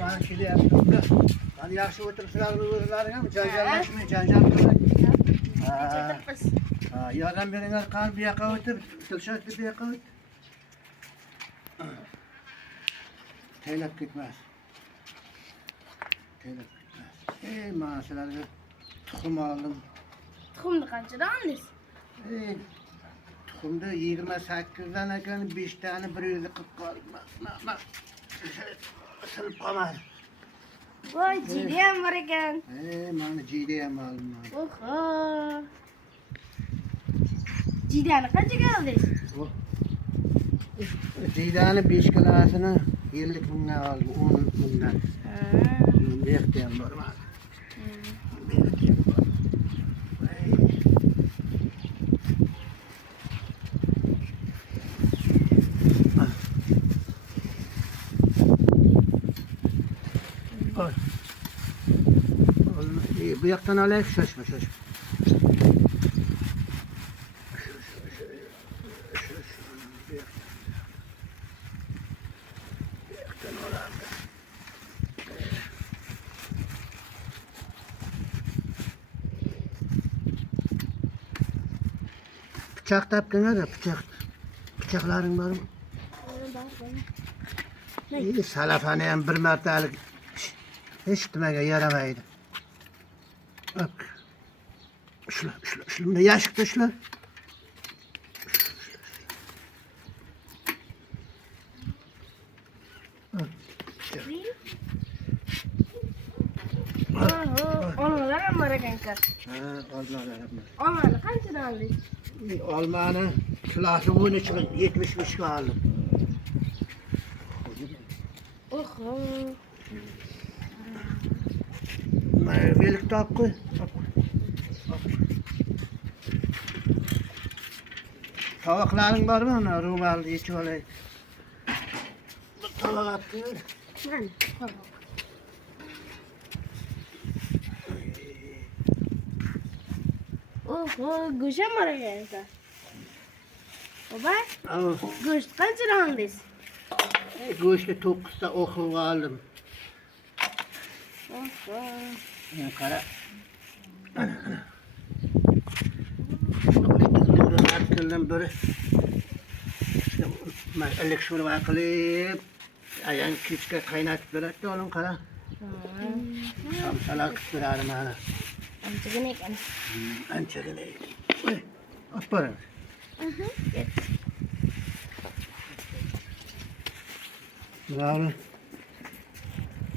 Bana şey yaptım da. Hani yaxşı oturup sıralı uğurlarına mı? Cancanlaşmayın, cancanlaşmayın. Yardan birine kan bir yaka otur, tılşak bir yaka otur. Teylep gitmez. Teylep gitmez. Maaşları tuxum aldım. Tuxumni qanchadan oldingiz? Tuxumda 28'dan ekan 5 tane 140 qoldi. Silib qolmadi. Voy, jidayam bor ekan. Mana jidayam oldim. Oho. Jidani qanchaga oldingiz? Jidani 5 kilasini 50 mingdan oldim, 10 mingdan. Bu yerda ham bor mana. Bu yerda ham bor. Bu yaktan alayım, şaşma. Bıçak tapdın da bıçak. Bıçakların var mı? Salafaneyim bir martalık hiç demege yaramaydı. Bak. Şunu yaşıkta şunu. Olmalar ham bor ekan aka. Olmalar ham bor. Olmani qanchadan oldingiz? Olmani kilosi 13 ming, 75 ga oldim. Oho. Velik tapqı. Tavakların var mı ona? Rumal yiyip olay. Bu tavak attı. Mana, tamam. Oho, go'sht ham bor ekan aka. Baba, go'sht qanchadan oldingiz? Go'shtni 9 ta o'qib oldim. Oho. Qara. Artıldım biri. Men ilik sho'rva qilib, ayan kechga qaynatib beradi, olim qara. Samsalar qilib beradi mana. Anchagina ekan. Anchagina. Voy, olib boring.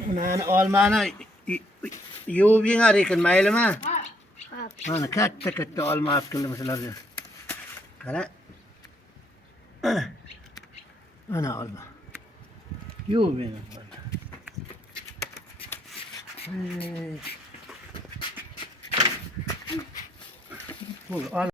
Mana olmani yuvib yengar ekan, maylimi? Mana katta olma olib keldim sizlarga. Qara. Ana olma. Yuvib yengar. Bu